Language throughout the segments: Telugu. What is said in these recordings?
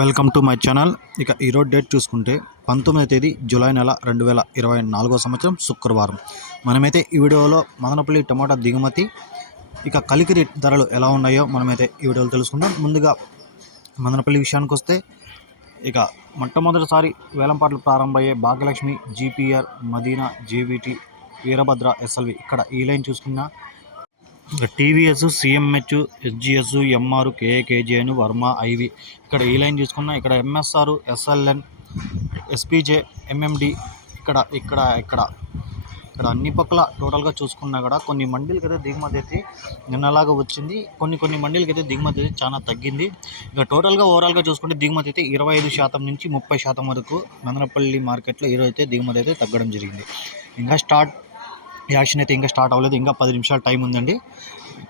Welcome to my channel. ఇక ఈరోజు డేట్ చూసుకుంటే పంతొమ్మిది తేదీ జూలై నెల రెండు వేల ఇరవై నాలుగో సంవత్సరం శుక్రవారం. మనమైతే ఈ వీడియోలో మదనపల్లి టమాటా దిగుమతి ఇక కలికిరి ధరలు ఎలా ఉన్నాయో మనమైతే ఈ వీడియోలో తెలుసుకుందాం. ముందుగా మదనపల్లి విషయానికి వస్తే ఇక మొట్టమొదటిసారి వేలంపాట్లు ప్రారంభమయ్యే Bhagyalakshmi GPR Madina JBT Veerabhadra SLV ఇక్కడ ఈ లైన్ చూసుకున్నా TVS CMH SGS MR KAKJN Varma IV. ఇక్కడ ఈ లైన్ చూసుకున్నా ఇక్కడ ఎంఎస్ఆర్ ఎస్ఎల్ఎన్ ఎస్పీజే ఎంఎండి ఇక్కడ ఇక్కడ ఇక్కడ. ఇక్కడ అన్ని పక్కల టోటల్గా చూసుకున్నా కూడా కొన్ని మండీలకి అయితే దిగుమతి అయితే నిన్నలాగా వచ్చింది. కొన్ని కొన్ని మండీలకి అయితే దిగుమతి అయితే చాలా తగ్గింది. ఇక టోటల్గా ఓవరాల్గా చూసుకుంటే దిగుమతి అయితే ఇరవై ఐదు శాతం నుంచి ముప్పై శాతం వరకు మదనపల్లి మార్కెట్లో ఈరోజు అయితే దిగుమతి అయితే తగ్గడం జరిగింది. ఇంకా స్టార్ట్ యాక్షన్ అయితే ఇంకా స్టార్ట్ అవ్వలేదు. ఇంకా పది నిమిషాలు టైం ఉందండి.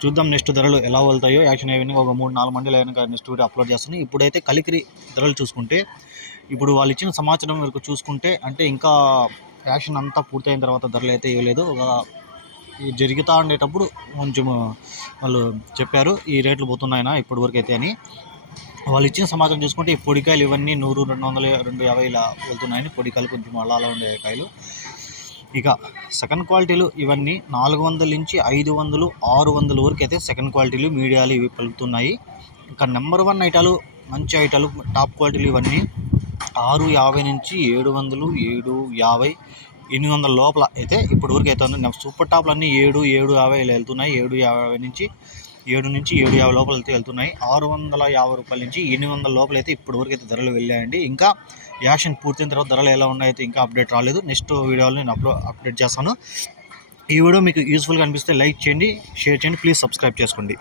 చూద్దాం నెక్స్ట్ ధరలు ఎలా వెళ్తాయో. యాక్షన్ అయిన ఒక మూడు నాలుగు మండీలు అయినా నెక్స్ట్ వీడియో అప్లోడ్ చేస్తాను ఇప్పుడైతే కలికిరి ధరలు చూసుకుంటే ఇప్పుడు వాళ్ళు ఇచ్చిన సమాచారం వరకు చూసుకుంటే అంటే ఇంకా యాక్షన్ అంతా పూర్తయిన తర్వాత ధరలు అయితే ఇవ్వలేదు. ఒక ఈ జరుగుతూ ఉండేటప్పుడు కొంచెం వాళ్ళు చెప్పారు ఈ రేట్లు పోతున్నాయన ఇప్పటి వరకు అయితే అని. వాళ్ళు ఇచ్చిన సమాచారం చూసుకుంటే ఈ పొడికాయలు ఇవన్నీ నూరు రెండు వందల రెండు యాభై ఇలా వెళ్తున్నాయని పొడికాయలు కొంచెం అలా అలా ఉండే కాయలు. ఇక సెకండ్ క్వాలిటీలు ఇవన్నీ నాలుగు వందల నుంచి ఐదు వందలు ఆరు వందల వరకు అయితే సెకండ్ క్వాలిటీలు మీడియాలు ఇవి పలుకుతున్నాయి. ఇక నెంబర్ వన్ ఐటాలు మంచి ఐటాలు టాప్ క్వాలిటీలు ఇవన్నీ ఆరు యాభై నుంచి ఏడు వందలు ఏడు యాభై ఎనిమిది వందల లోపల అయితే ఇప్పుడు వరకు అయితే సూపర్ టాప్లు అన్నీ ఏడు ఏడు యాభై ఇలా వెళ్తున్నాయి. ఏడు యాభై నుంచి ఏడు నుంచి ఏడు యాభై లోపల అయితే వెళ్తున్నాయి. ఆరు వందల యాభై రూపాయల నుంచి ఎనిమిది వందల లోపల అయితే ఇప్పుడు వరకు అయితే ధరలు వెళ్ళాయండి. ఇంకా యాక్షన్ పూర్తయిన తర్వాత ధరలు ఎలా ఉన్నాయో ఇంకా అప్డేట్ రాలేదు. నెక్స్ట్ వీడియోలో నేను అప్లో అప్డేట్ చేస్తాను. ఈ వీడియో మీకు యూస్ఫుల్గా అనిపిస్తే లైక్ చేయండి షేర్ చేయండి ప్లీజ్ సబ్స్క్రైబ్ చేసుకోండి.